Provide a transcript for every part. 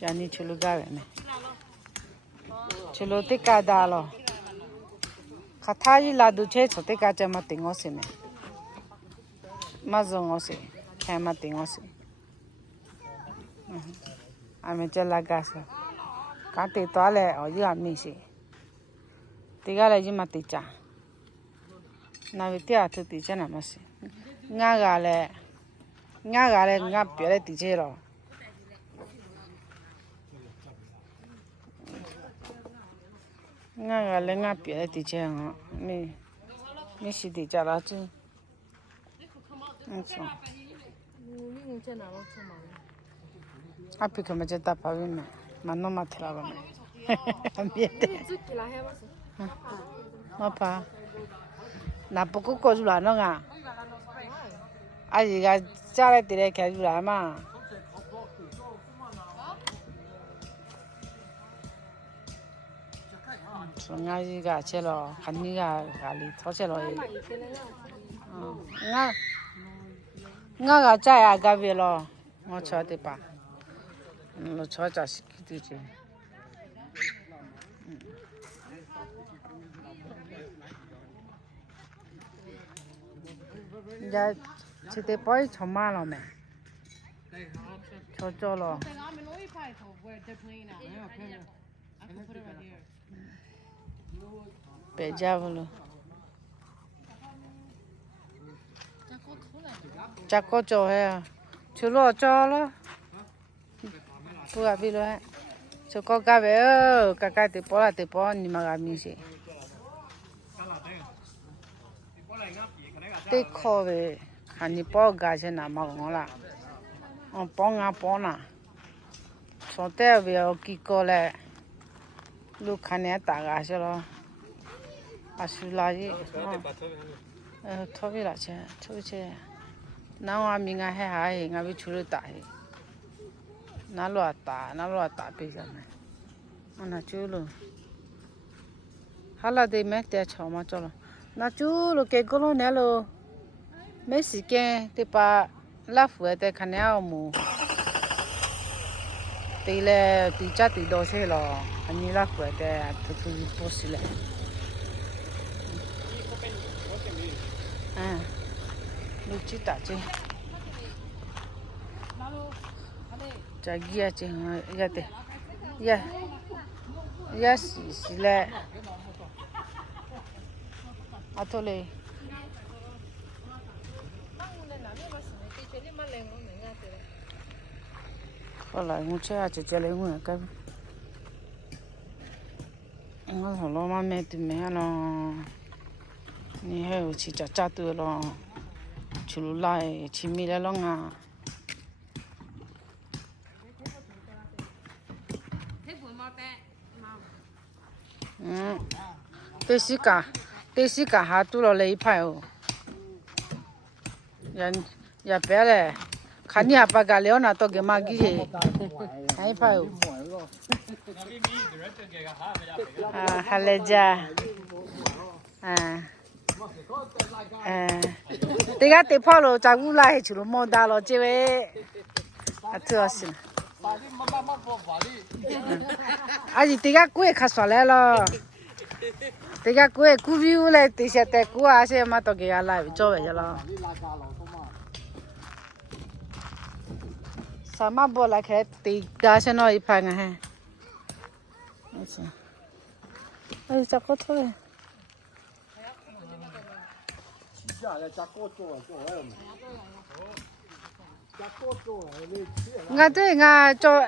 Jani chuluga ne. Chulu tika dalo. Kataji la duche so tika jama tingosi ne. Mazongosi. Kama tingosi. Ame jala gasa. Kati toale oji amisi. Tiga la jima ticha. Na viti atu ticha namasi. Ngagale ngapere tiche lo. Ngagale ngapere tiche ngo. Mi si ticha la tu. Eso. Api kama jeta pavime. Mano matraba me. Ambiente. Mapa. Na poco cosula no nga. Ayi ga chale tire ke jula ma. So nga yi ga chelo, khani ga gali tho chelo yi. Nga ga cha ya ga be lo. Ngo cho te pa. Lo cho cha sikki ti che. Ya chỉ để bơi chồng mà lo mẹ, cho lo. Bây giờ luôn. Chắc có cho hay, chú lo cho lo. Bữa gặp đi rồi, chú có cá về, cá thì bỏ nhưng mà làm gì? Tê kho về, hành bỏ gà trên nằm mà ngon là, bỏ nà, xong té về kí cô lại, lúc hành này ta gà cho lo, xù lá gì, thôi chứ, nào mà mình nghe hay, nghe bị chửi ta hay, nào lo ta bây giờ này, anh chửi luôn, hả là để mấy té chảo mà cho lo. Na chú lo cái con này lo mấy sự kiện thì bà Lahu để khán giả mu thì là thì chắc thì đâu sẽ lo anh ấy Lahu để thu post lại lúc chỉ ta chứ chắc gì chứ ya thế ya xí lại Atole. Hola, mucha chicha le una que. No solo mame tu me no. Ni he chicha chatu lo. Chululai chimile lo nga. Tesi cả hà tu lo lấy phải ô, ya bé này, khán giả bà gà léo nào tôi cái mà cái gì, hay phải ô, hà lê cha, thế cái tép phao lo chả u lại chỉ lo mua đá lo chứ vậy, thưa xin, gì thế cái quê khá xóa lại lo. Thế cái quê cú view này thì sẽ tại cú sẽ mà tao cái lại cho vậy lo. Sao mà bỏ lại cái thì đã sẽ nói phải ngay ha. Ơi chắc có thôi. Ngã cho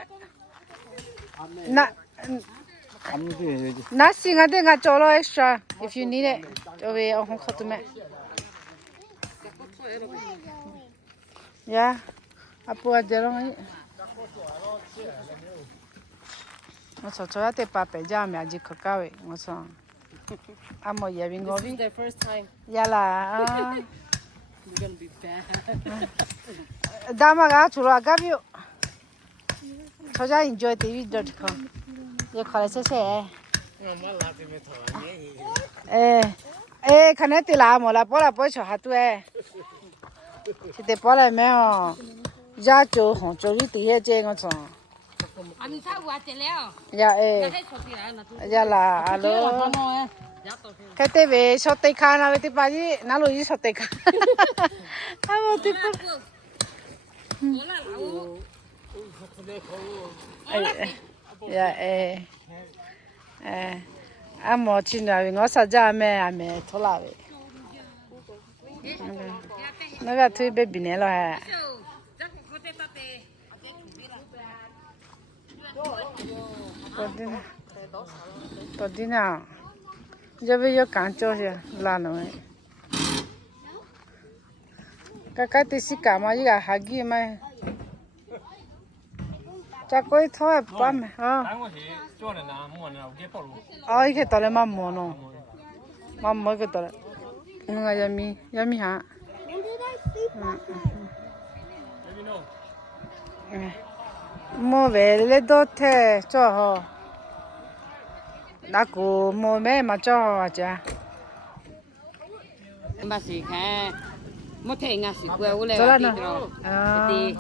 Nasi ngade cho lo extra if you need it. Cho về ông không có tụi mẹ. Yeah. Apo ở đây rồi. Nó cho te pa pe ja me aji khaka we ngo so. Amo ya bingo bi. This is the first time. Ya la. You're gonna be bad. Dama ga chura ga bi. Cho ja enjoytv.com. Giờ khỏi sẽ khán giả thì làm mà là bỏ cho hạt tuổi thì để bỏ lại mấy giờ chỗ hồng chỗ đi thì hết chơi ngon chọn 你差不多结了。呀哎，呀啦，阿罗，开对呗，小对卡那位的把你哪路一小对卡，啊我对不，哎呀哎哎，阿莫去那位我啥子阿妹错了喂，那个腿被病了还。到底呢？要不要干叫些拉侬？个的是干嘛？一个还给嘛？咋个一套也办嘛？啊？哦，一个到了嘛摸咯，嘛摸个到了，要米哈？摸完了都太做好。那个摸咩嘛做好家？嘛是看，没听啊是怪我来做了呢个地咯，地，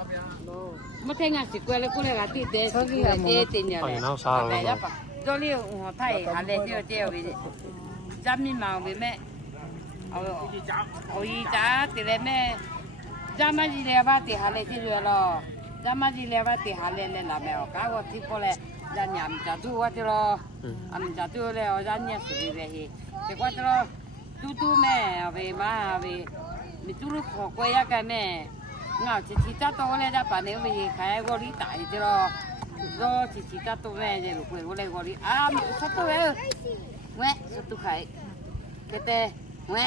没听啊是怪了过来个地地，是过来地地呢嘞，来呀吧，做了我太下来就这位，咱们嘛为咩？我一家的嘞咩？咱们一来把地下来解决了，咱们一来把地下来那没有，搞我地过来。咱伢唔家做我的咯，啊唔家做嘞，我咱伢是为咩去？结果的咯，做咩？为嘛为？你做了好贵呀个咩？我其他多嘞，咱把那为开我哩大的咯，说其他多咩？这路贵我来我哩啊，说多嘞，喂，说多开，个的喂，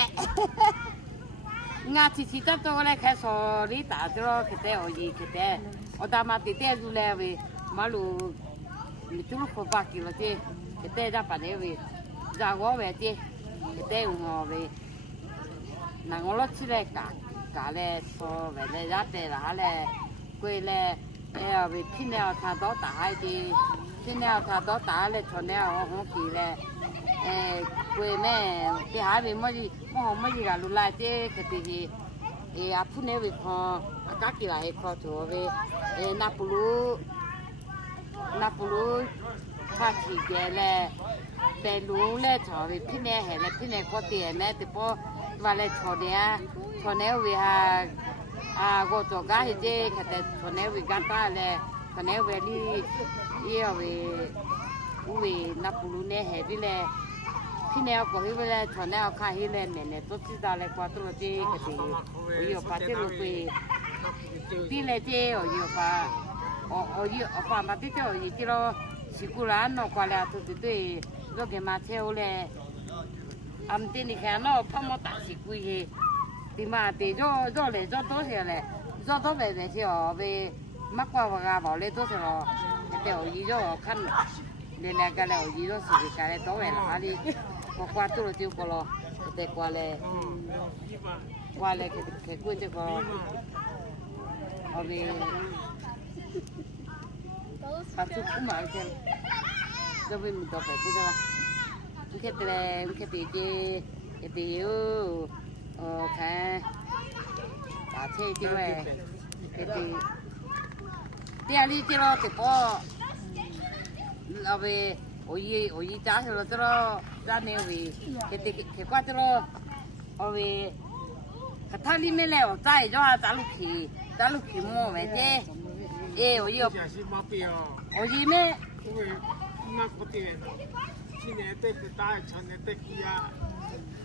我其他多嘞开说哩大的咯，个的个的，我大妈的的路嘞为马路。你做了可把给了的，给带着把那位，让我为的，给带我为，那我了起来干嘞，说为了让带了嘞，归嘞，哎呀为拼了他到大的，拼了他到大嘞，穿了我给嘞，归咩，在下面么子个路来的，给的是，阿铺那位看，家己来看做为，那不如他自己嘞，在路嘞做的拼嘞还嘞拼嘞过点嘞，这不话嘞做的为哈我做家些这，可得做那为干大嘞，做那为你要为那不如呢还的嘞，拼嘞过去嘞做那看起嘞面嘞都知道嘞，过多了这可得我有把这路会，地嘞这我有把。我爸妈对我一直咯，是古兰喏，过来对，我给妈车嘞，俺店里看喏，泡沫大是贵的，对嘛，对做嘞做多些嘞，做多嘞那些哦，为马瓜我家包嘞多些咯，对我一着我看，两个嘞我一着是个嘞多嘞哪里，我挂多了就过咯，对挂嘞给贵这个，我为。把出不买去，这为么多白不的啦？你看的嘞，你看的这，有，看，打车的喂，第里的咯，这个，那为我一家去了的咯，咱那为，这挂的咯，我为，他里面嘞，我在着啊，大陆去摸没得。我有，我里面，那不对，今年对不打，去年对几啊，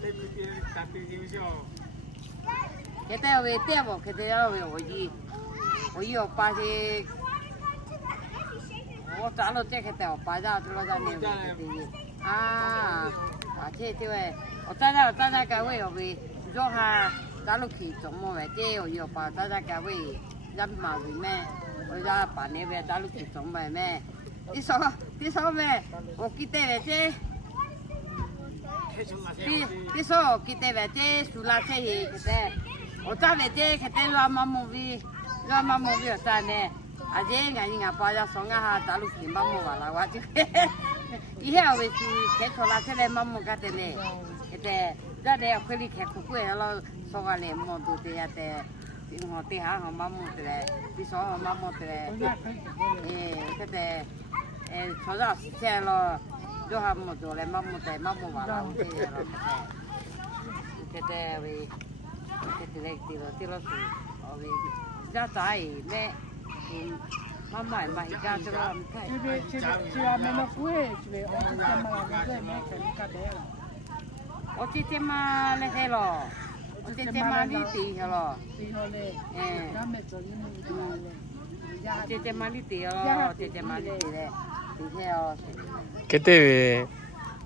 对不对？打对优秀。现在为带我，现在要为我有把些，我找了这个带我把家做了在那边啊，而且对喂，我在那个位为做下，大陆去做么为这我有把在那个位人马为咩？我家把那边大陆去做咩咩？你说咩？我记得为这。你说记得为这苏拉车也记得，我在为这记得乱毛毛味我在呢，而且人把家送下大陆去毛毛话了，我就，以后为是开出拉车来毛毛干的呢，记得，这里可以开苦贵了，说话来毛都这样的，第下号码木的嘞，第三号码木的嘞，个的，早上时间了，就还木做嘞，码木完了，我这些了，个的为，个的嘞，地了是，为，家在嘞，妈妈嘛，家这个，我姐姐嘛那些了。我姐姐嘛，你地下了，姐姐嘛，你地了，姐姐嘛，你地嘞，地下哦。그때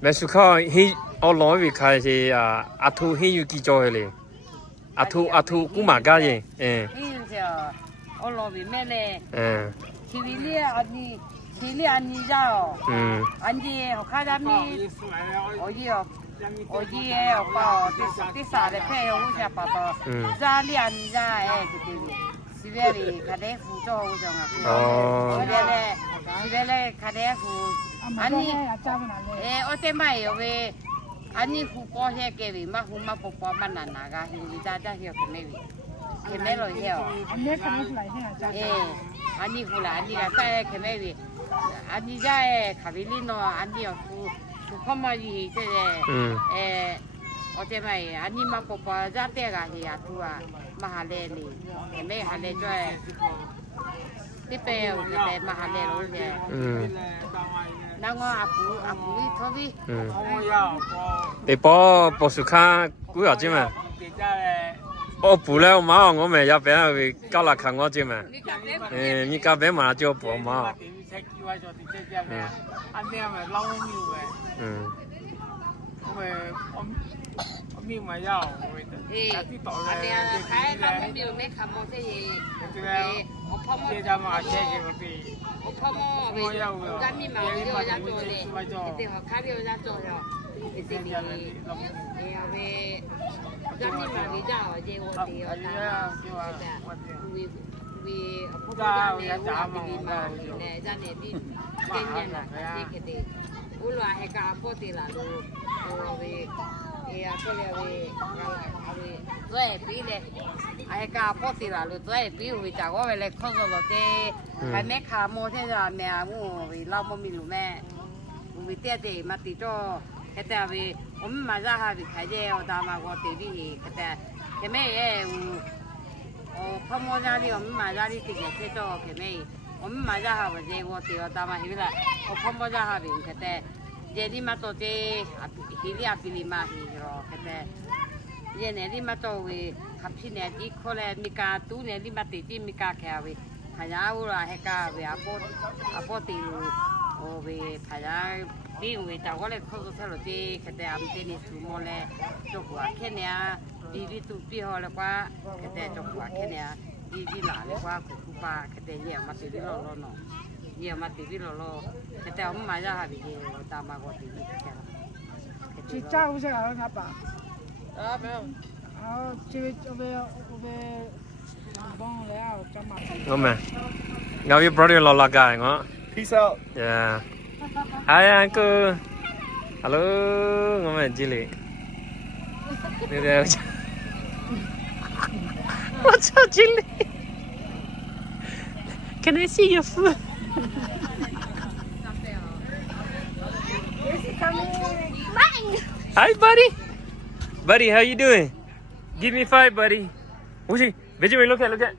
매수카 히 얼로위 카시 아투 히유기 조헬리 아투 꾸마가예 예. 이제 얼로위 매네. 예. 지리리 아니 지리 아니죠. 아니 가자미 어디요? 어디에 오빠 디사를 패요 오셔 봐도 자리 아니자 그때 집에 가대 후조 오정아. 그래래 집에 가대 후 아니 어때마요 왜 아니 후보해 게비 막 후마 뽀뽀 만나나가 hin지자자 해요 개매로 해요. 아니 후라 아니가 싸에 개매비 아니자에 가빌리노 아니요 후커머지 이제 어때마요 아니만 뽀뽀 자대가 해야 두아 마할레니 개매 할레 줘에 띠빼요 그때 마할레로 해. 나가 아프이 더비. 대보 보수카 구야지만. 불래 마我们要不要搞了看我这嘛？你搞别嘛就不嘛。mi mà giàu rồi thì cái là cái điều mấy khám một cái gì thế ra mà chơi cái gì 오빠모 왜 감이 막 이러자 줘래 그때 가 이러자 줘요 그때 왜 감이 막 이러자 어제 어디요 위 오빠가 내 우리 네 자네 비 괜찮아 그때 올라 해가 아포티라로 왜 아포레 왜 비래 아이가 아포티라로 왜 비우이 자고 왜 커서로데 가메 카모 세자 메아무 라모 밀루메 우리 때때 맞디죠 그때 왜 엄마자 하비 가제요 다마고 데비 그때 개매에 파모자리 엄마자리 되게 세죠 개매 엄마자 하고 제고 되어 다마 히라 파모자 하비 그때 제리마 또제 히리 아필리마 히로 그때 얘네 리마 또왜 갑시네 디콜레 미카 두네 리마 띠띠 미카 캐위 하야우라 해가 왜 아포티로 왜 파야 비우에 자고래 커서 살로지 그때 암테니 수모래 조금 아케냐 비비도 비허래과 그때 조금 아케냐 비비라래과 구구바 그때 얘 맞들이로노 얘 맞들이로로 그때 엄마야 하비게 다마고 되게 진짜 우세가 나빠. 아 매우 Ngome. Ngao you brought your lola guy, ngo. peace out Yeah. Hi uncle. Hello, ngome jili. What's up, Jilly? Can I see your food? Hi, buddy. Buddy, how you doing? Give me 5, buddy. 오시, 매지메 look at.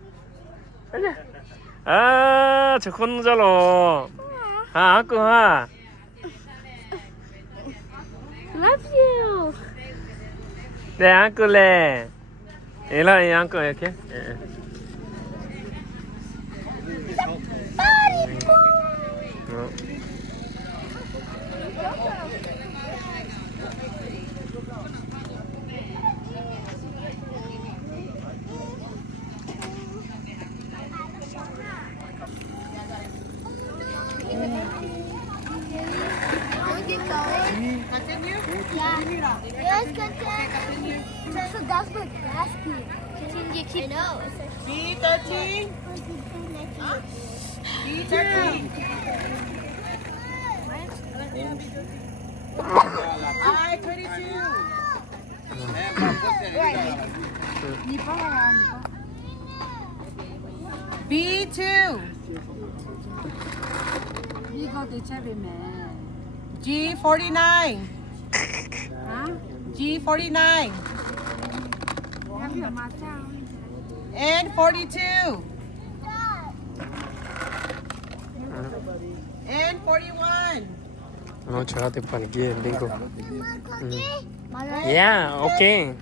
아, 저 혼자로. 아, 아까 하. Love you. 네, 안클레. 일라 이 안클 이렇게. Continue? Yeah. Yes, continue. So that's what basket. Continue. I know. B13 B13 I22 你帮我啊，你帮。B2. You go to Cherry Man. G49. Huh? G49. And 42. And 41. Nó chờ tới phần kia bingo. Yeah, okay.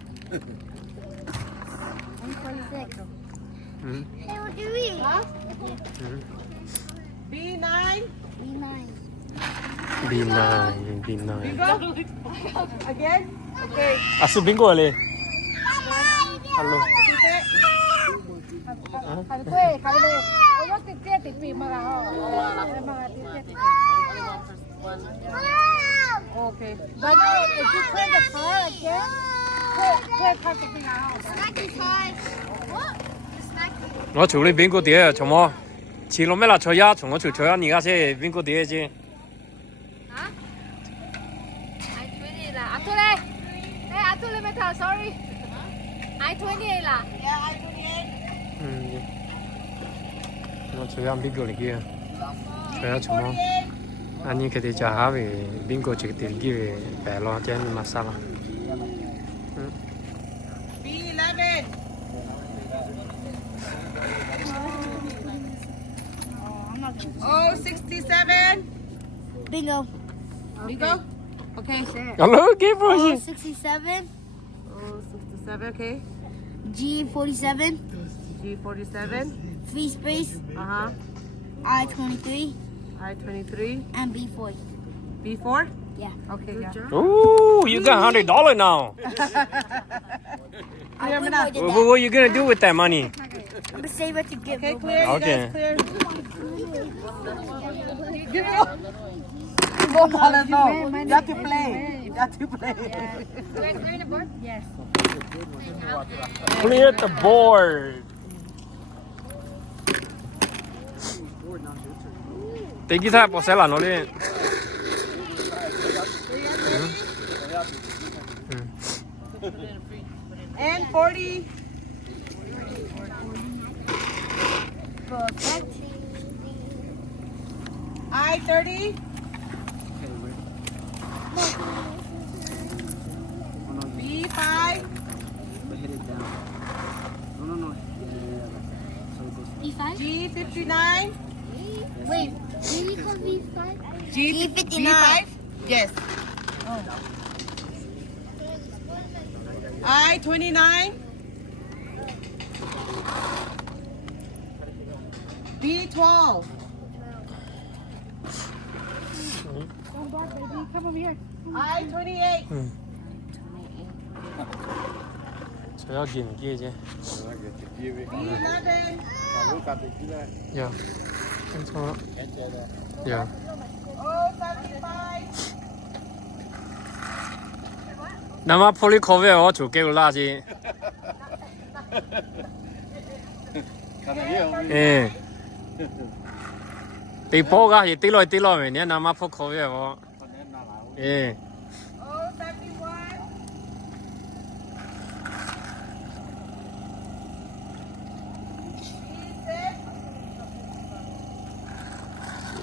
Hey, what do you mean? B9. B9. Bingo. Again. Okay. Asu bingo ale. Hello. Okay. But if you play the car again, play snacky time. What? Snacky. Nó chủ lý bingo địa chồng mò. Chỉ lo mấy là chơi ya, chồng nó chủ chơi ya, nhỉ cái bingo địa chứ. Hả? I20 là Atule. Hey, Atule metal, sorry. I20 là. Yeah, I28. Nó chơi ya bingo này kia. Chơi ya chồng mò. Anh như cái gì chả hả về bingo chỉ tiền kia bẻ lo cho anh masala. B11. Oh, 67. Bingo. Bingo. Okay. Hello, give for you. 67. Oh, 67. Okay. G47. G47. 3 space. I23. I23. And B40. B4. Yeah. Okay. Yeah. Ooh, you got $100 now. I would have did What that. are you gonna do with that money? I'm gonna save it to give. Okay, Ruben. clear. Okay. You guys clear. Give me all. Go, Paula, no. You have to play. You have to play. Yes. Clear the board. Tí cái tháp sẽ là nó đi. And 40. Perfect. I30. B5. B5? G59. Wait, did we call B5? G59. Yes. I29. B12. I28. Sẽ ra kia kia chứ. B11. Yeah. Anh cho. Yeah. O75. Nằm mà phô lý khổ về ở chủ kêu la chứ. Ê. Tí bố gà thì tí lôi mình nhé nằm mà phô khổ về ở. Ê. O71.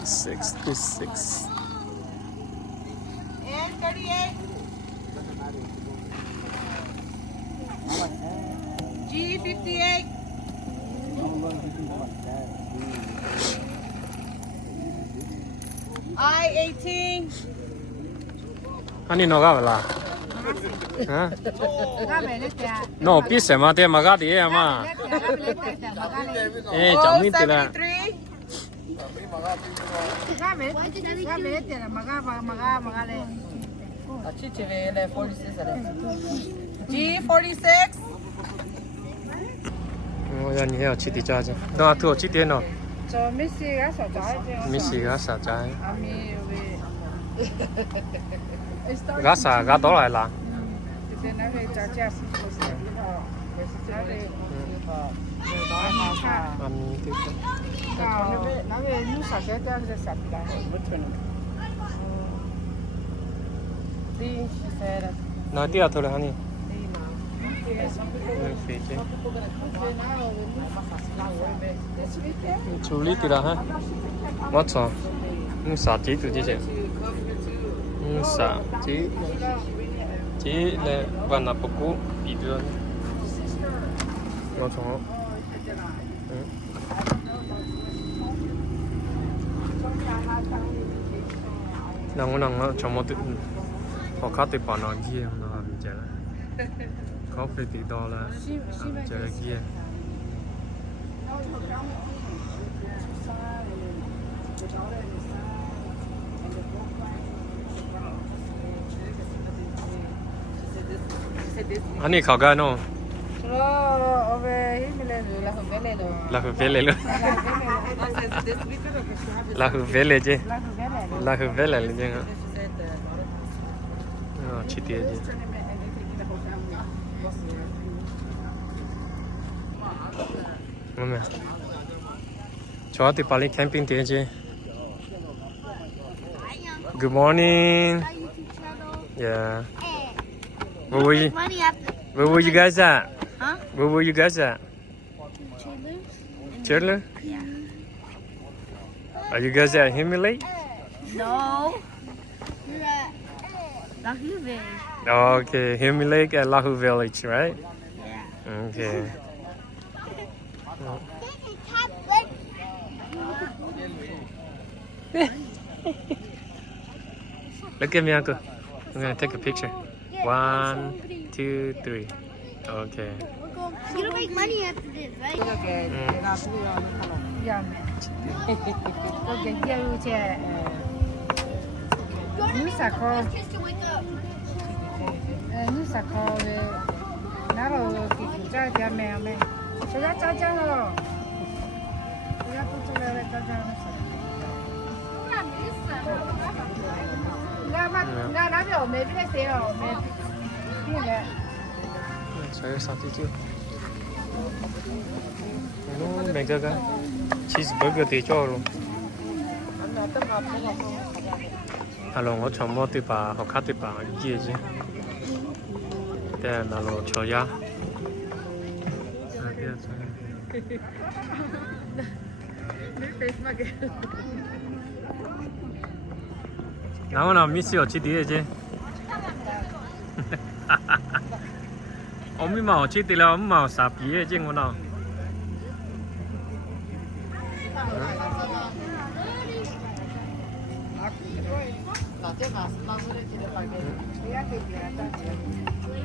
6. And 38. G58. I18. Anh nó gà là. Hả? Nó biết xem mà thế mà gà thì em mà. Ê, chẳng biết thì là. O73. G46. Ôi anh hiểu chị thì cho chứ. Đó thua chị tiền nào. Cho Missy gà sả trái chứ. Missy gà xả trái. Ami Gà xả gà đó lại là. Ami tiếp tục. Nói tiếp thôi là anh. phê chứ chú lý từ đó ha mất sao không xả chỉ từ chứ không xả chỉ làวันnào bốc cú bị đưa mất sao nàng cho một họ khát từ bao nhiêu kia nó bị chết có phải từ đó là chết kia anh ấy khảo cái nó là hư vele luôn là hư vele chứ là hư vele luôn chứ chi tiết chứ mẹ cho thì Bali camping tiền chứ good morning yeah where were you guys at Huh? where were you guys at Chandler? Yeah. Are you guys at Himi Lake? No. We're at Lahu Village. Oh, okay, Himi Lake at Lahu Village, right? Yeah. Okay. Look at me, Uncle. I'm gonna take a picture. 1, 2, 3. Okay. You're gonna make money after this, right? New Sako, Just to wake up. New Sako, Naro, Jaja, man. So that's Jaja. Maybe they say, maybe. Saya satu tu. Nó mấy cái cheeseburger thì cho luôn. Alo, tôi chọn một tí bà, học khác tí bà gì chứ. Đây là alo cho ya. nào miss ở chi tiết chứ. Ông mới màu chi tiết là ông màu sạp gì chứ ngon nào.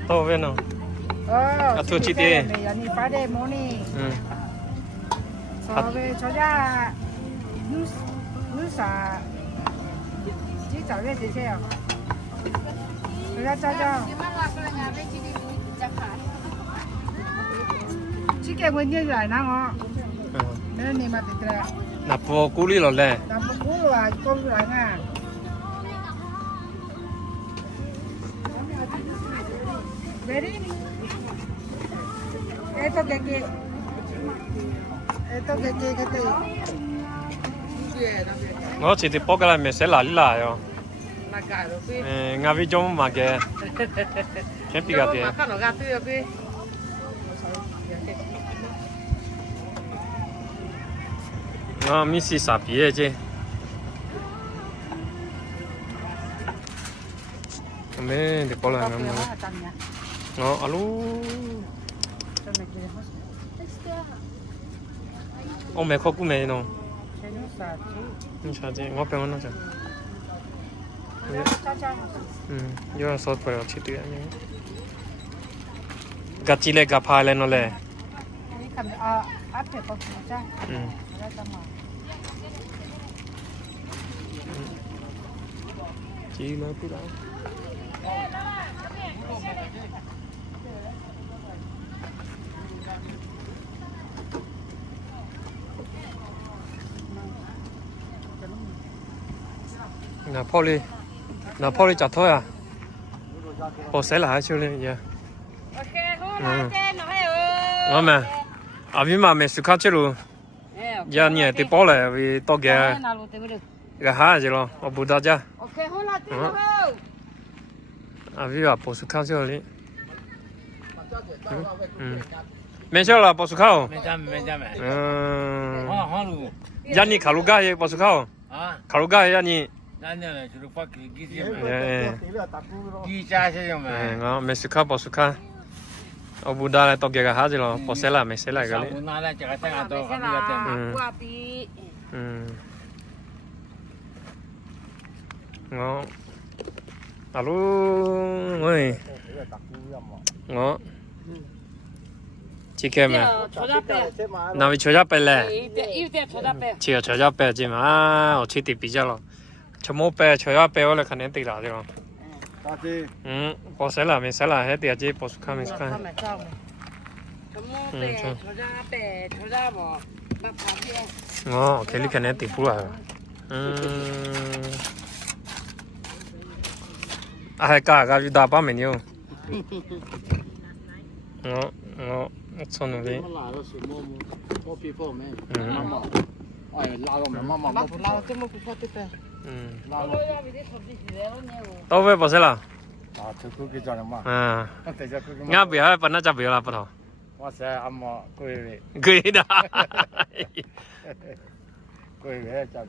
Tô bên nào. Thua chi tiết. Friday morning. So we cho ra nước xả chỉ找月姐姐哦。人家找找。chỉ cái nguyên nhân là nó nên ni mà tự ra nạp vô cú đi rồi nè nạp cú rồi con lại nha ready esto que nó chỉ thì bỏ cái này mình sẽ lại rồi ngà vi trong mà cái cái bị cái gì mình xí sạp gì chứ mình thì bỏ lại nó alo ông mẹ khó cũng mẹ nó sao chứ ngó bên nó chứ giờ sốt phải chỉ tiêu nhé gạt chỉ lấy gạt phai lên nó lên chỉ lấy cái đó nào Polly chặt thôi à bỏ sẽ lại chưa lên vậy ngon mà à vì mà mình xuất khẩu luôn giờ nhỉ thì bỏ lại vì to kìa cái há gì lo ở bù đào cha à vì mà bỏ xuất khẩu chưa đi 没事了，不出口。没加没。嗯。好路让你考虑干也不出口，啊，考虑干让你。咱这呢就是把给些嘛，哎。给加些嘛。我没出口，不出口。我不打了，多几个孩子了，不生了，没生了个哩。我拿来这个这个都还没个啦，挂壁。我，阿鲁，喂，我，几个嘛？那位坐一百嘞？有点坐一百。只有坐一百啫嘛，我去地比较咯，坐冇百坐一百我哋肯定地啦啫咯。不生了，没生了，还第二只不出口，没出口。坐一百，坐一百，不旁边。哦，佢呢肯定地不啦。係假遇大把沒有。我從那邊。到位不是啦。啱表係本來就表啦，不同。我是阿媽貴貴的。嘅就係。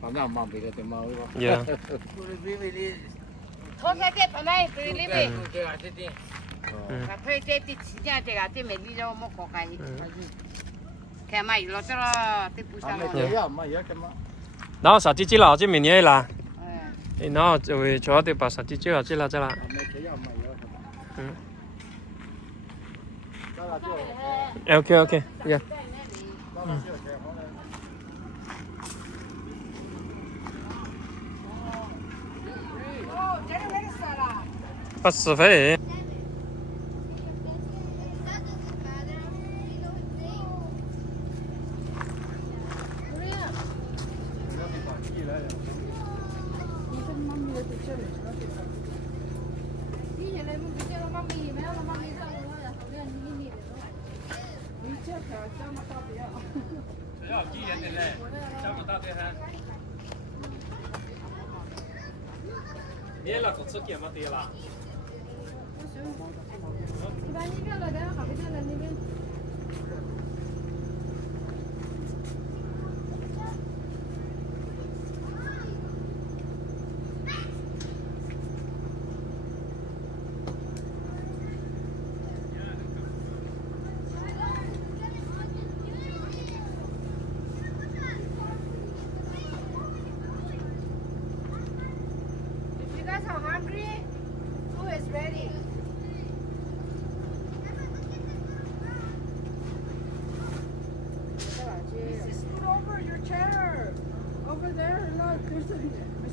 反正忙別嘅點嘛，呀。拖車啲本來對呢邊，對啊，啲。推這啲錢呀，這個啲咪呢種冇國界。其實買落咗咯，啲不上咯。然後啥子啦，即明年啦。然後就會做一啲把啥子之後之啦，之啦。OK，呀。80塊。别了，都吃点嘛得了。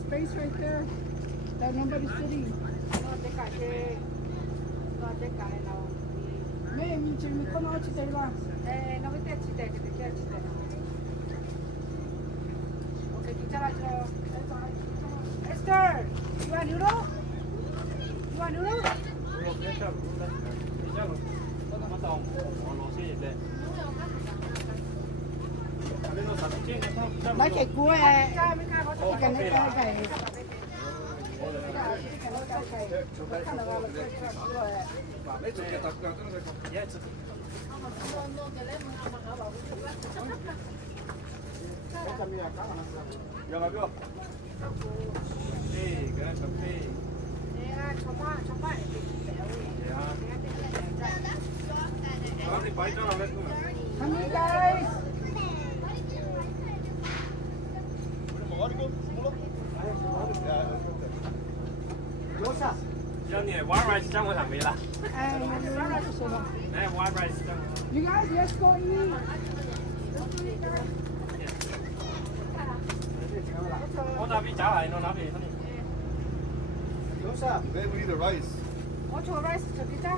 Space right there that nobody's sitting. Esther, you want noodle? You want noodle? Nói chạy cua à, cái này cái Come here, guys. Cho你 white rice 將會係咪啦？ white rice 將。 You guys, let's go eat. 我那邊找嚟，我那邊。They will eat the rice. What's your rice? Chakita?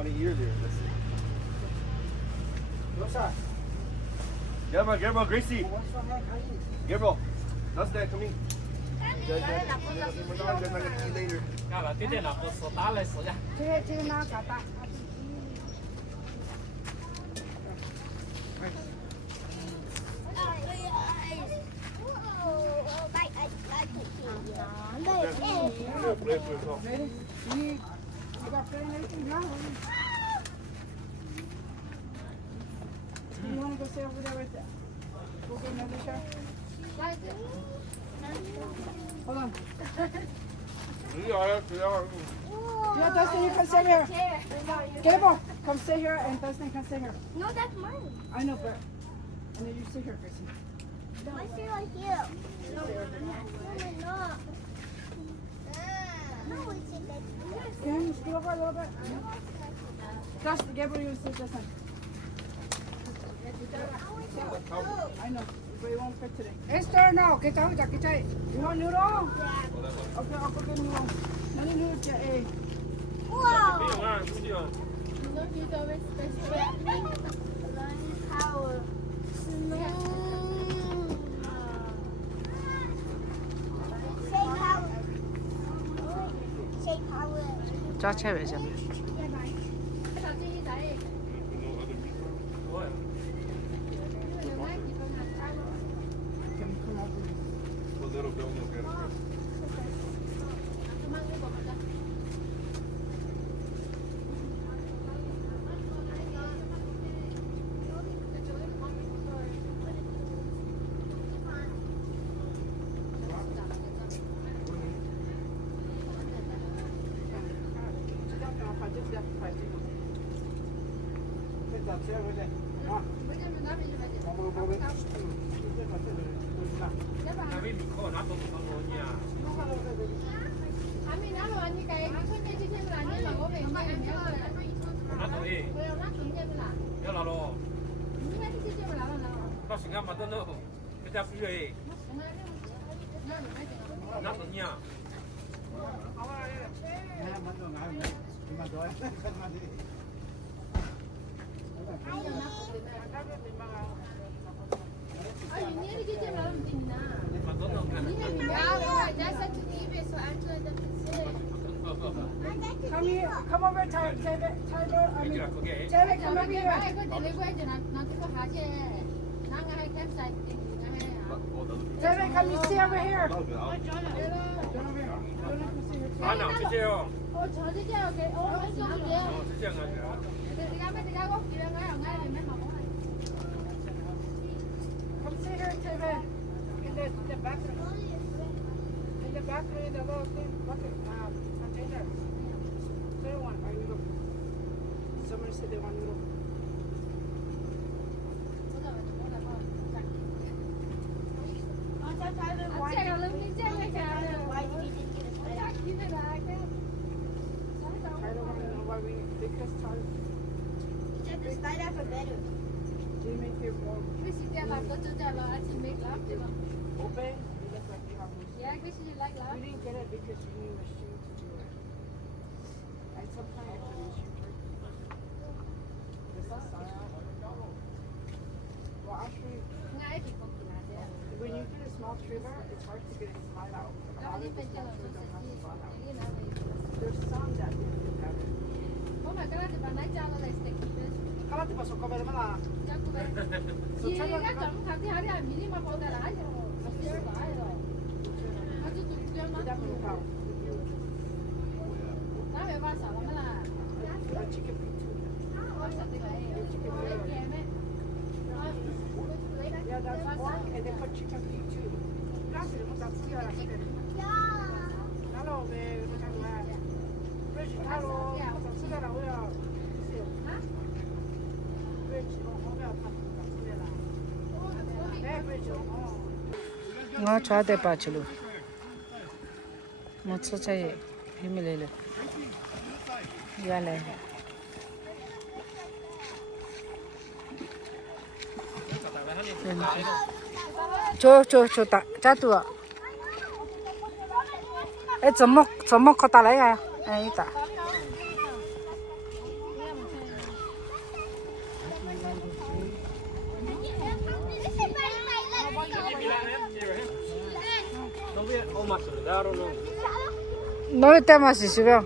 20 years here. What's that? Gabriel, Gracie. Gabriel, that's that. Come in. Guys, not gonna see you later. 干了，对电脑手打来手呀。这个哪搞大？You want to go stay over there with that? Go get another shot? Hold on. Yeah, Dustin, you can sit here. Gable, come sit here, and Dustin can sit here. No, that's mine. I know, but and then you sit here, Gracie. I feel like you. No, no. No, it's in the Can you scoot over a little bit? Dustin, Gable, you sit this one. I know, but it won't fit today. Esther, no, get out, get out. You want noodle? Yeah. Okay, I'll go get noodle. Many noodles, eh? Whoa. 没有啊，不行。 Power. Say power. 자, 채왜 좀. Come here, come over, Tyler. David, come over here. David, come you see over here. 아, 나 주세요. Come sit here, David. In the bathroom. In the bathroom, the little thing, bucket, container. They don't want a noodle. Somebody said they want noodle. Why did you didn't get a spider? I don't want to know why we, because Tyler, The spider for better. they make it more open. You look like you have loose. We didn't get it because you need a machine to do it. And sometimes it's a machine for this is well, actually, when you get a small trailer, it's hard to get it slide out. A lot of the small trailers don't have to slide out. There's some that do have it. Kalati pa soka bere mala. So trailer ka. That will help. A chicken feet too. Yeah, that's pork, and they put chicken feet too. Gracias, that's good. Hello, babe. Bridget, hello. That's good. Nga chwa de pa chulu. Mo tso chaye. Himile. Ya le. Cho ta cha tu. Ê, 怎么可打来呀？哎，打。Oh, masih ada orang. Nói tem mà xí xí đâu.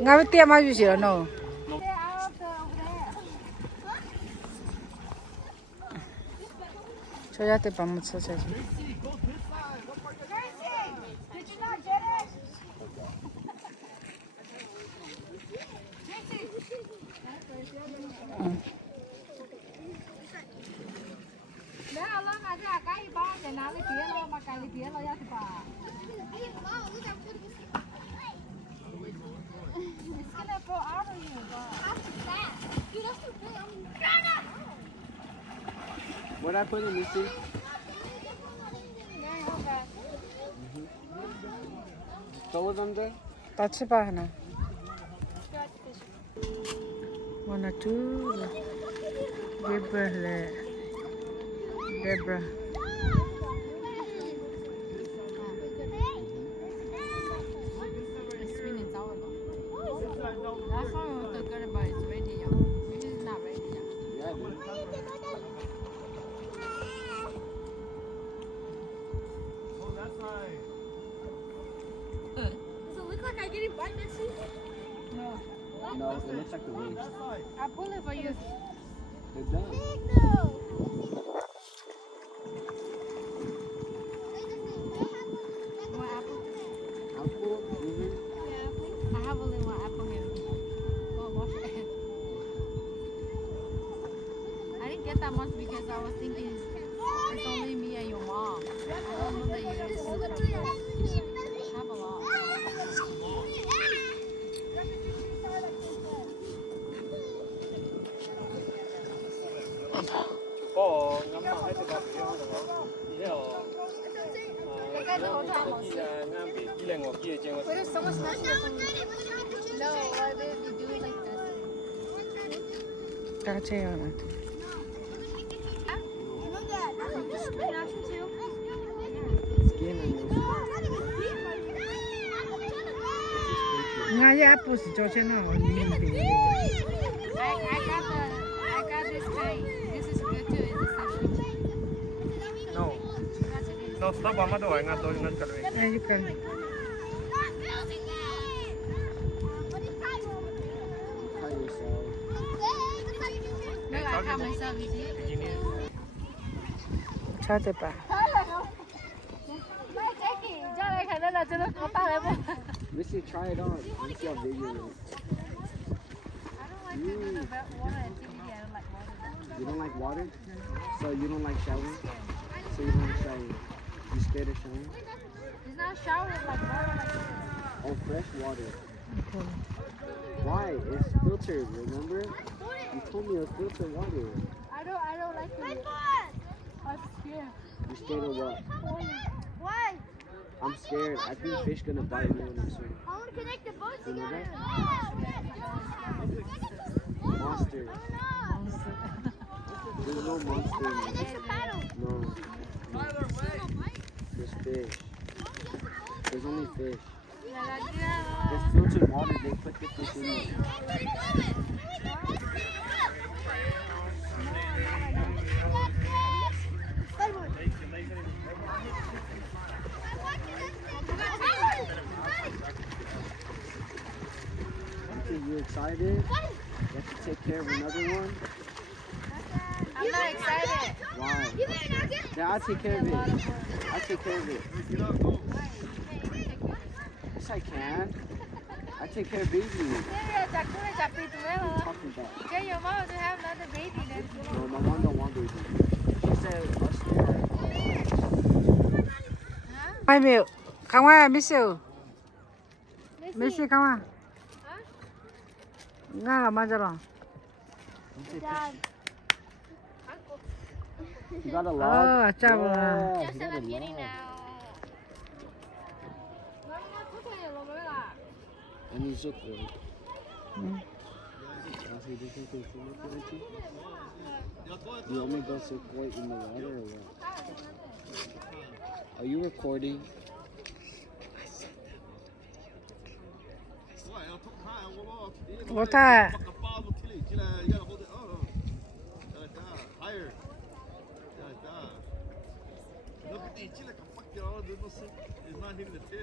Ngay với tem mà xí đâu nó. Cho ra thì bằng một số chơi. What I put in this seat? Throw it on there. Touch ba hả? One two. Debra. No, it looks like the wings. I'll pull it for you. They're done. Want apple? Apple? Mm-hmm. I have only one apple here. Oh, wash it. I didn't get that much because I was thinking it's only me and your mom. I don't know that you guys have a lot. Có ngắm mà hết cái kia đó. Đi theo. Cái này hỗ trợ một Đi là ngắm bị đi lên ngọc kia trên. But it's so much messier for me. No, why would you do it like this? Cá chơi à? Ngay với apple thì cho chơi nào? I got this kind. This is good too. It's a No. No, stop mama doa ngat doa ngat kalwe. Ai you can. No, I cut myself, you see? Cha thế ba. Missy, try it on. Let's see how big it is. You don't like water? So you don't like showering? So you don't like showering? You scared of showering? It's not showered like water like this. Oh, fresh water. Why? It's filtered, remember? You told me it was filtered water. I don't like it. I'm scared. You scared of what? Why? I'm scared. I think fish gonna bite me when I swim. I want to connect the boats You know together. that? Monster. There's no monster in It's a paddle. No. There's fish. There's only fish. It's filtered water. They put the fish in there. Okay, you excited? You have to take care of another one? I'm not excited. Why? Yeah, I'll take care of it. I'll take care of it. Yes, I can. I take care of baby. What are you talking about? Tell your mom to have another baby then. No, my mom don't want baby. She said, let's stay. Mai miêu. Come on, Miss you. Miss you, come on. Nga là mai rồi. Dad. You got a log? Oh, chào Yeah, bà. you got a log. And you shook it. You only go so quiet in the water or what? Are you recording? What are 너 그때 있길래 깜빡여. 너 술, 얼마나 힘들었대.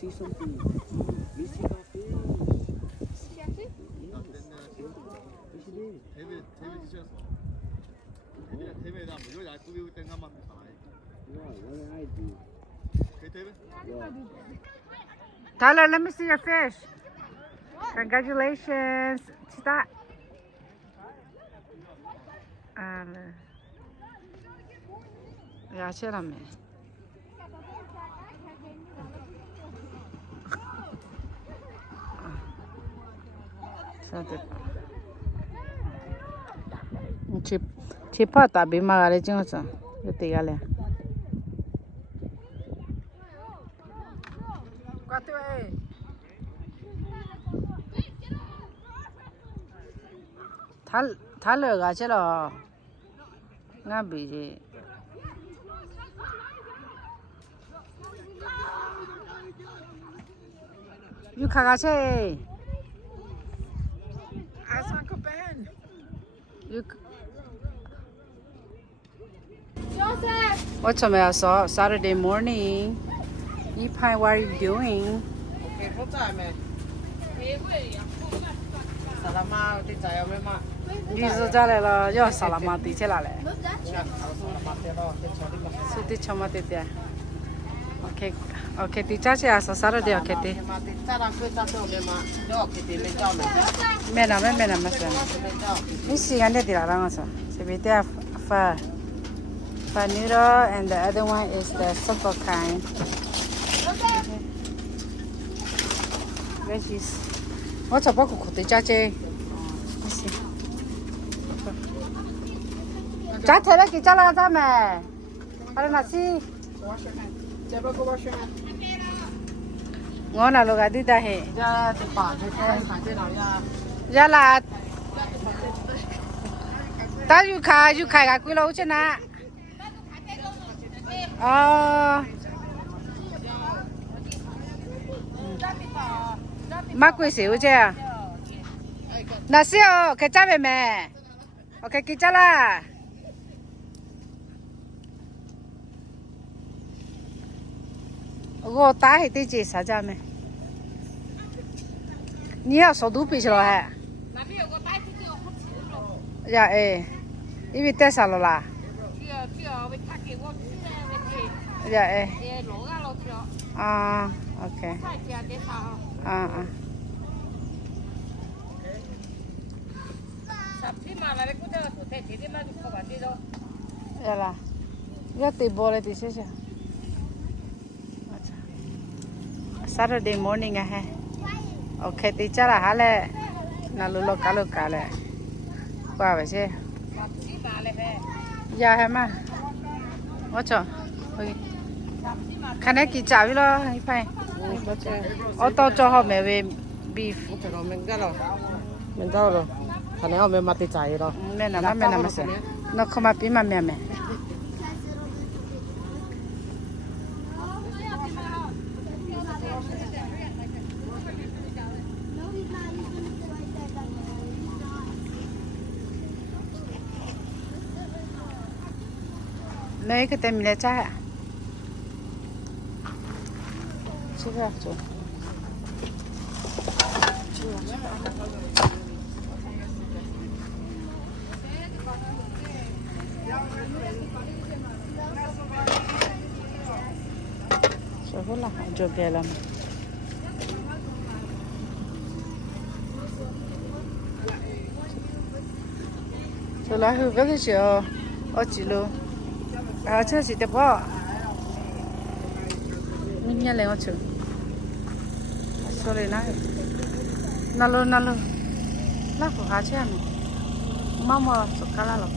See something. We see our fish. 대회 지쳤어. 대회다. 뭐 여기 알고 배울 땐 한번 다. What did I do? 대회? Tyler, let me see your fish. Congratulations. Chita. Ya, chérame. Chipa tabi magare chingsa. Yo te gale. Cuatro Thal ga chelo. Nga biji. You kaga che. What's up, so Saturday morning? Yipai, what are you doing? Đi ra lại là do salama đi chơi lại. Suy đi chăm mắt đi. Okay, okay, đi chơi à? Saturday okay đi. Mẹ nào mà xem. Đi xí cái này đi là làm sao? Sẽ bị té phở noodle, and the other one is the simple kind. Veggies. What's up, Coco? Đi chơi. Giá thế là cái giá là sao mẹ? Hay là gì? Ngon là lúc đi đây hè. Giá là ta du khai cái quý lâu chứ nè. Mắc quý xíu chứ. Nà xíu cái giá về mẹ. Ok, cái giá là. Cô ta thì đi chỉ sao cho mẹ? Nhiều số đủ bị rồi hả? Dạ,因为带啥了啦？dạ, ok. Dạ là, giờ tìm bò lại thì sẽ sao? Saturday morning à ha. Ok, thì chắc là hả lẽ là lúc cả lẽ qua vậy chứ. Dạ hả mà. Ủa trời. Cái này kỳ chảo đi lo, phải. Ô tô cho họ mẹ về beef. Mình đâu rồi? Thằng này họ mẹ mặt thì chạy rồi. Mẹ nằm mà sẽ. Nó không mà bí mà mẹ. Lấy cái tem mình cha ạ. Chưa ra chỗ. Sao hốt là chỗ kia lắm. Chỗ lá hư cái gì ở chỉ luôn. Chứ chỉ đẹp quá. Mình nhớ lên chứ. Sorry nãy. Nalo. Lá của hả chứ em. Mama sốt cá lá lắm.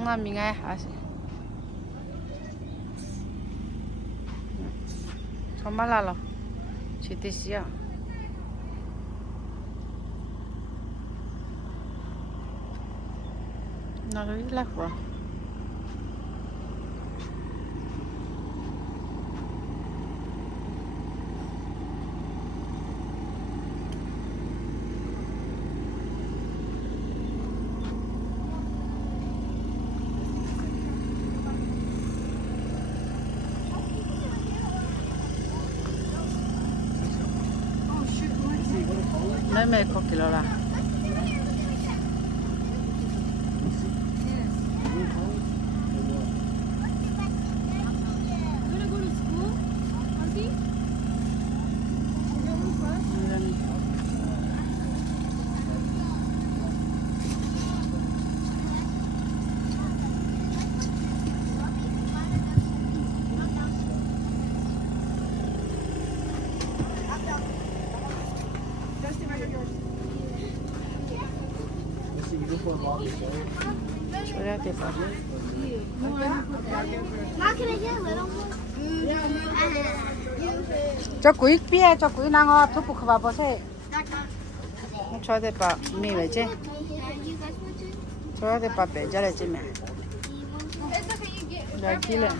Nga mi ngai hasi. Choma la lo. Chiti sia. Na lo la kwa. Mấy có kilo là Cho ra thì phải. Cho quý bia cho quý năng ho thu phục vào bao xe. Cho để bà mì vậy chứ. Cho để bà bé ra lại chứ mẹ. Rồi kia lên.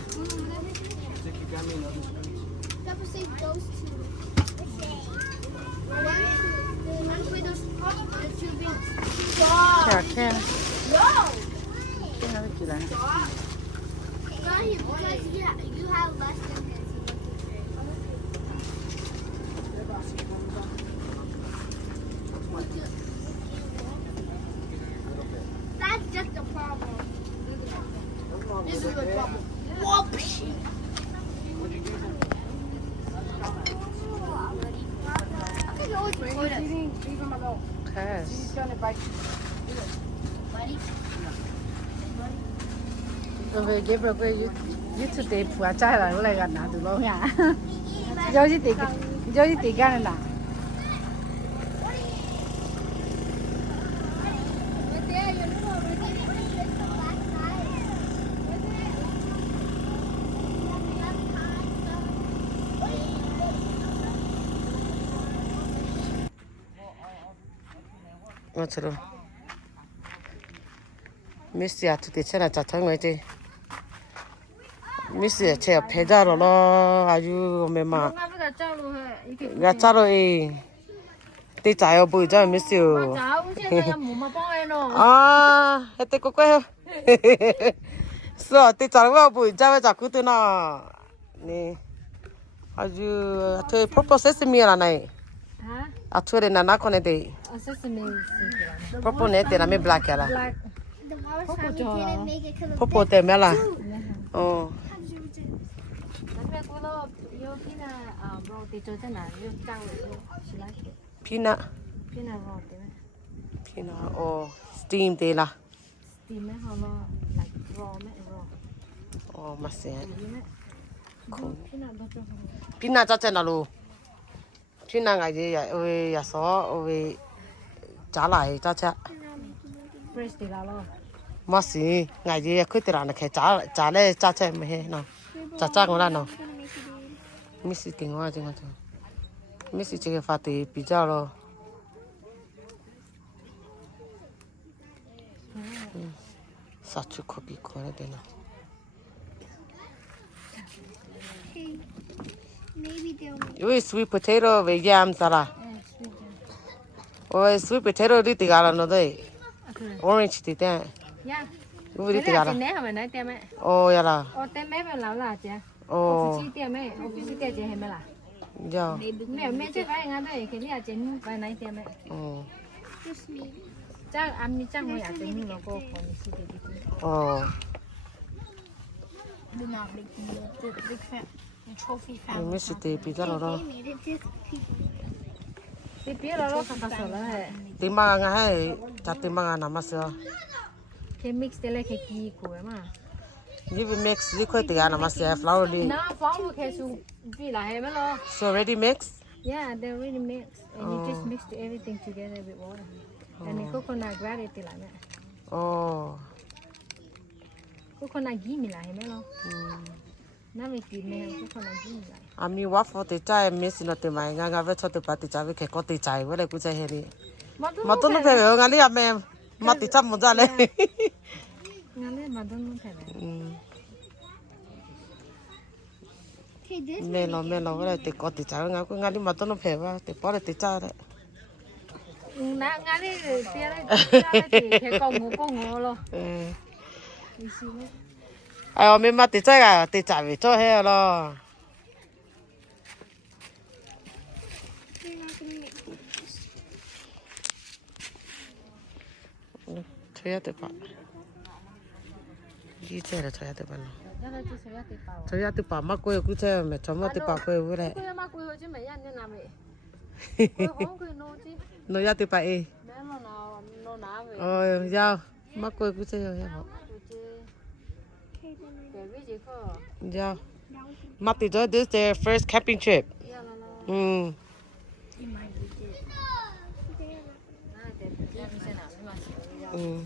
Chả khen. Cái nào cái gì That's just a problem. This is a problem. Whoops. Về cái bữa cái YouTube để phụ trái là cái này gần nào từ lâu nha. Giao gì tiền cái này nè. 맞죠. 미스야 그때 전화 자탄 거지. 미스 제가 배자로로 아주 매마. 야 짜로 이. 때 자요 보이자 미스요. 아, 해때 꼬꼬요. 써, 때 자로 보이자 왜 자꾸 뜨나. 네. 아주 저 프로세스미라 나이. 아투레 나나 코네데. Purple na me black ya la. The mother's family didn't make it because of Purple te me la. Oh. Peanut. Peanut. Oh, steam te la. Oh, masih. Cool. Peanut cha na lo. Peanut ngai ya oi ya so oi trả lại cho cha. Fresh đi là lo. Mà xí ngày gì cứ tiền là cái trả lại cha cha mới hết nào. Cha ngon lắm nào. Mình xí tiền hoa chứ ngon chứ. Mình xí chỉ cái phát thì bị giao rồi. Sao chú có bị khó đấy nào. maybe they'll Ui sweet potato với yam sao ôi sweet potato đi tiga là nó đây. Orange thì thế. Yeah. Ui đi tiga là. Oh ya la. Ô tem mấy bên lão là chị. Oh. Office tiệm mấy, office tiệm chị hay mấy là. Dạ. Mẹ chứ phải ngay đây cái này chị phải này tiệm mấy. Oh. just me. Chắc anh mi chắc người chị nó có còn gì đi. Oh. The not big deal. The big fat trophy family. Mình xí thì bị giao rồi. They made it just people. Thì biết là nó khá sợ là. Tìm bằng ngay hay chặt tìm bằng nằm mà sao? Cái mix để lại cái kỳ của mà. You will mix you could tiga nằm mà sao flour đi. Nó phong cái su vì là hay mà lo. So already mix? Yeah, they're already mixed, and you just mix everything together with water. And the coconut grated like that. Oh. có con này gì mình lại hay mấy lo nó bị kìm mẹ có con này gì mình lại ami waffle te chai miss no te mai nga ve chote pa te chai ve ke ko te chai we le ku chai he ni ma to no pe nga ni ame ma te cham mo ja le nga le mà tôi không phải me lo we le te ko te chai nga ku nga ni ma to no pe wa te po le te chai le nga le tia le cái con ngô lo ai me ma te chai ga te chai ve cho he lo 쳐야 돼 봐. 이제라 쳐야 돼 봐. 쳐야 돼 봐. 막고 그제 매 점어 돼 봐. 그래. cái mà quỳ hồi chứ mấy anh như nào vậy quỳ không quỳ nô chứ 너야 돼 봐. 에. bé mà nó ná về 야. 막고 그제 해 봐. cái gì cơ 야. 맞지 저 this their first camping trip. 음. 음.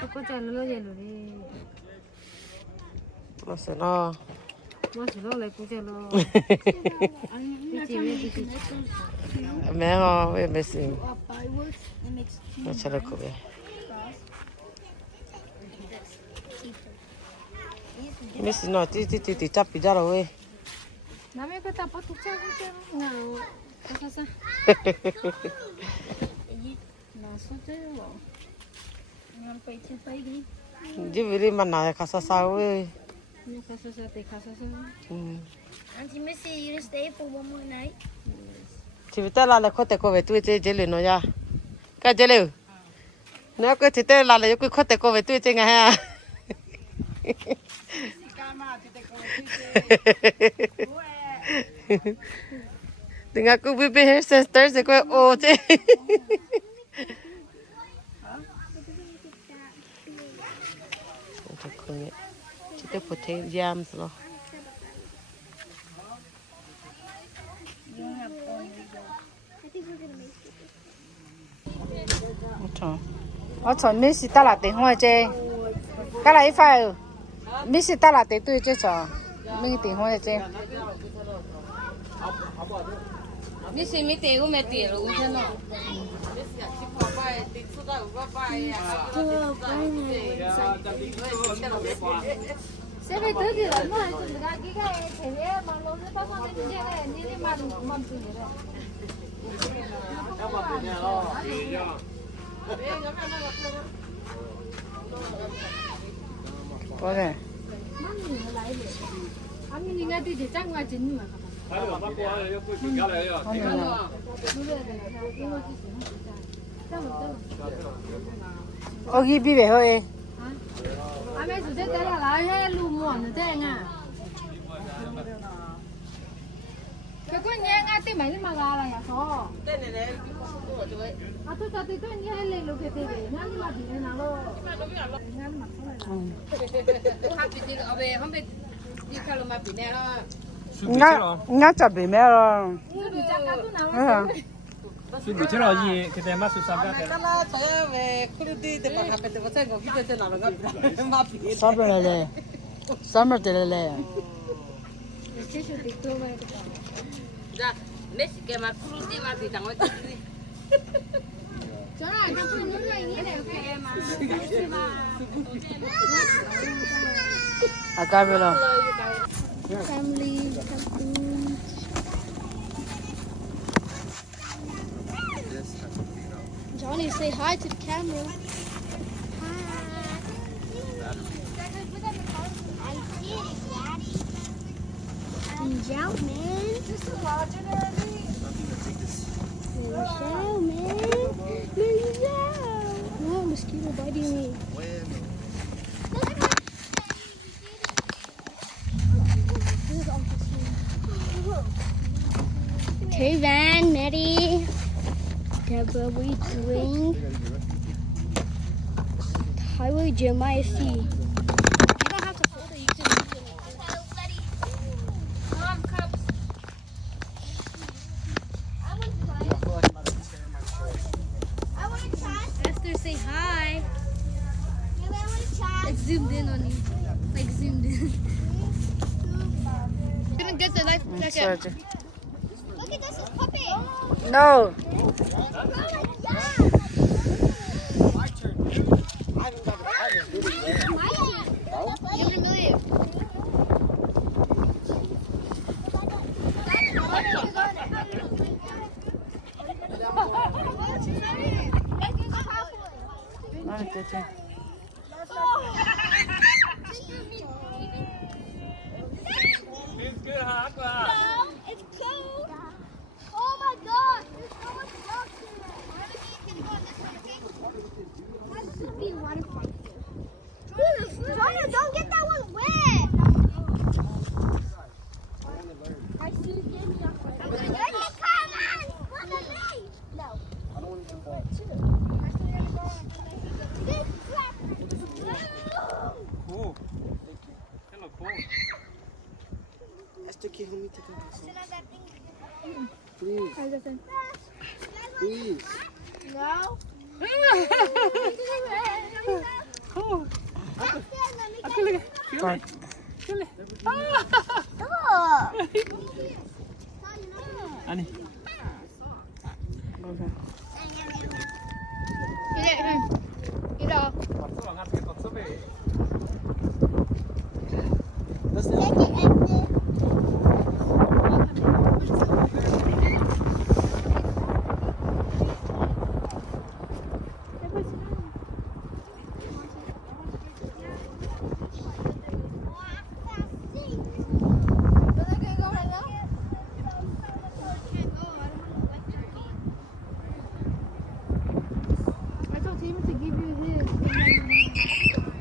tôi có chơi lỡ vậy rồi đi 맞어. mà chỉ lo lại cũng chơi lo 매어 왜 메시. 나 잘할 거야. 메시 너 띠띠띠 잡히 자라 왜. 남의 거 다 bắt tục chơi nào sao là số chơi rồi ngon phải chơi phải đi 집이 만나 가서 싸워. nhưng sao thì sao Auntie Missy, you gonna stay for one more night? 집에 따라래 콧대 거왜 또 이제 제일 너야. 까 제일. 내가 그 집에 라래 여기 콧대 거왜 또 이제 가. Dengan aku bibi hair sister sekoi oje. Untuk kunyit, kita potato jams loh. Ở Messi ta là tiền hoa chơi, cái này phải Messi ta là tiền tôi chơi trò, mình tiền hoa chơi. Messi mi te u me te lo u thế nào sẽ phải tới thì lần nữa thì người ta cái thể mà nó sẽ phát sang đến này như thế mà mầm từ đấy có thể anh nhìn ngay thì chắc ngoài chính mà 어기 비베 허에 anh ấy chủ thế là lại lù muộn rồi thế à cái con nhang ăn tí mấy mà gà là nhà số à tôi cho tôi nhang lên lục cái gì nhang mà gì nào lo nhang mà không ha bị đi ở về không biết đi khai mà bị nè lo nga chả bị mẹ rồi 수 밑으로 이 그때 맛수 삼가 Kala saya we kuludi de pa kapete ko tengo kite na lo ngapi. Mapi. 서버래 서버들래 ra Messi cái mà cruise đi mà thì chẳng có gì chỗ này nó không muốn này như này cái mà 아까별로 Family. Johnny, say hi to the camera. Hi. I did it, Daddy. Michelle, man. Michelle, man. Michelle. No, mosquito biting me. Okay, Van, Nettie, Deborah, what are you doing? Highway Jeremiah C. You don't have to hold it, you can use it. Hello, buddy. Mom, cups. funny. Like zoomed in. Didn't get the life jacket. Look at this puppy. No. Give it a million. It's good, huh? It's cold. Oh my God! There's so much rocks in there. That should be a waterfall. Jordan, don't get that one wet. I see you gave me a come on! Look at me! No. I don't want to do that too. This black. Cool. Hello, cool. Est-ce que vous mettez comme ça? Please. Please. No. Right. Ani. Eat it. Eat all. I told Tamer to give you his.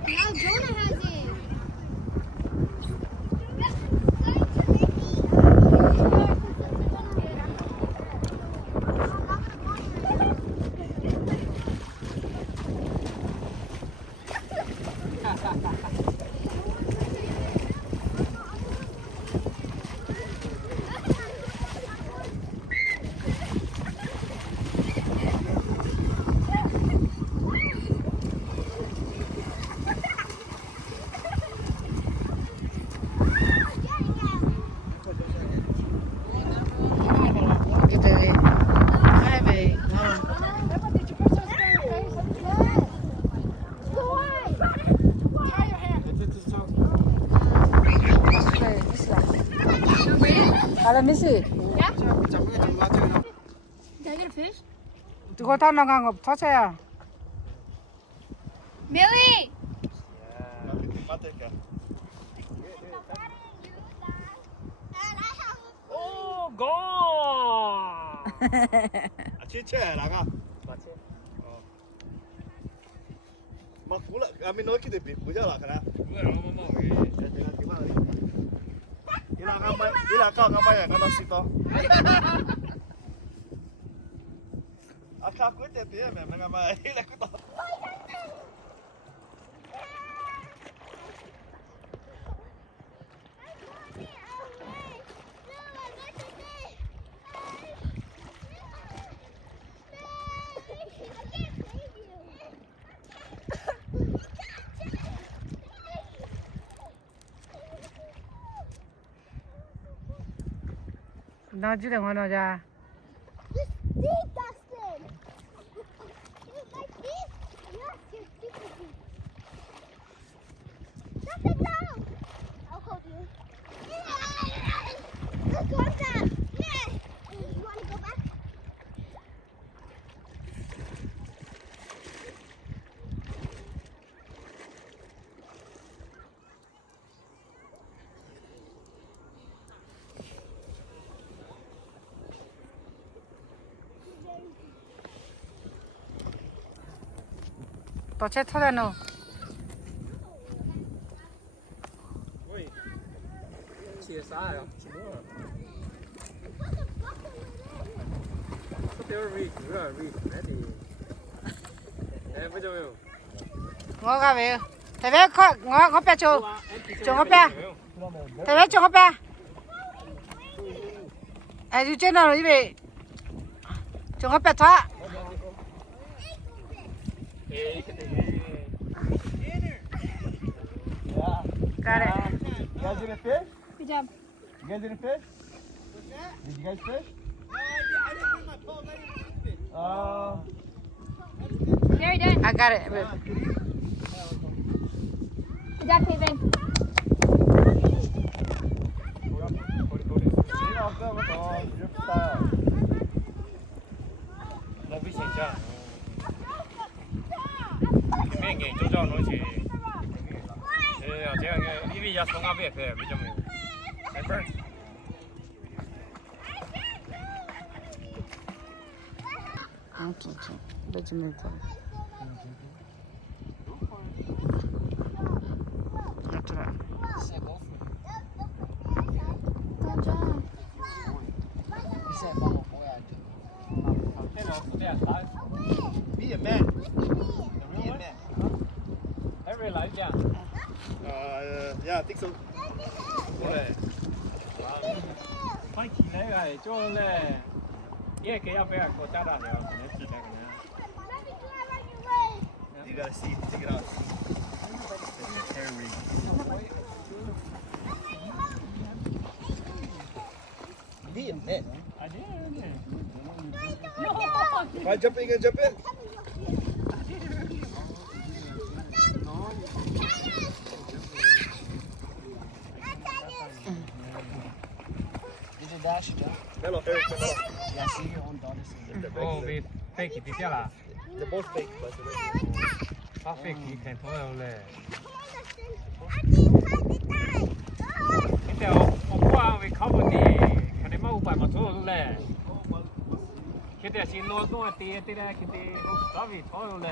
Now Jonah has it. Let me see. Did I get a fish? 이거 다 나간 거 터쳐야. Millie! Oh, gone. Chiche, naga. Mà cú là, à mình nói cái gì bị cú giờ là cái nào? Đi là cao ngamai à, nó xịt to. À cao cuối tiền tiền mà ngamai, đi là cuối to. Nó chỉ là ngon rồi ra. This deep, Dustin. You like this? Yes, you're super deep. Dustin, no! I'll hold you. Look, what's that? Yeah. You want to go back? 또 채터다 너. Oi. Chia sai rồi. Có tiêu ri cửa ri mẹ thì. Em bây giờ ngó ga về. Thế bé ngó bé chỗ ngó bé. Thế bé chỗ ngó bé. À đi trên nào rồi đi. Chỗ ngó bé thoát. got it. You guys get a fish? Good job. You guys get a fish? Did you guys fish? I didn't bring my pole. I didn't bring it. There you done. I got it. Good job, Kevin.我比请假。每年就叫侬去。这样个，因为也送俺别开，为什么？没份儿。走，别这么走。拿出来。Be a man. Be a man. Every life, yeah. Yeah, I think so. 快起来个，就嘞，也给要不要国家大了，可能起来可能。You gotta see, take it out. It's a hair rig. Be a man. I did. If I jump in, you gonna jump in? Hello, Eric. Oh, we fake it, yeah. They're both fake, but How fake you can tell嘞？你我光为靠不地，肯定冇办法做嘞。现在是弄地嘞，肯定好少为讨论嘞。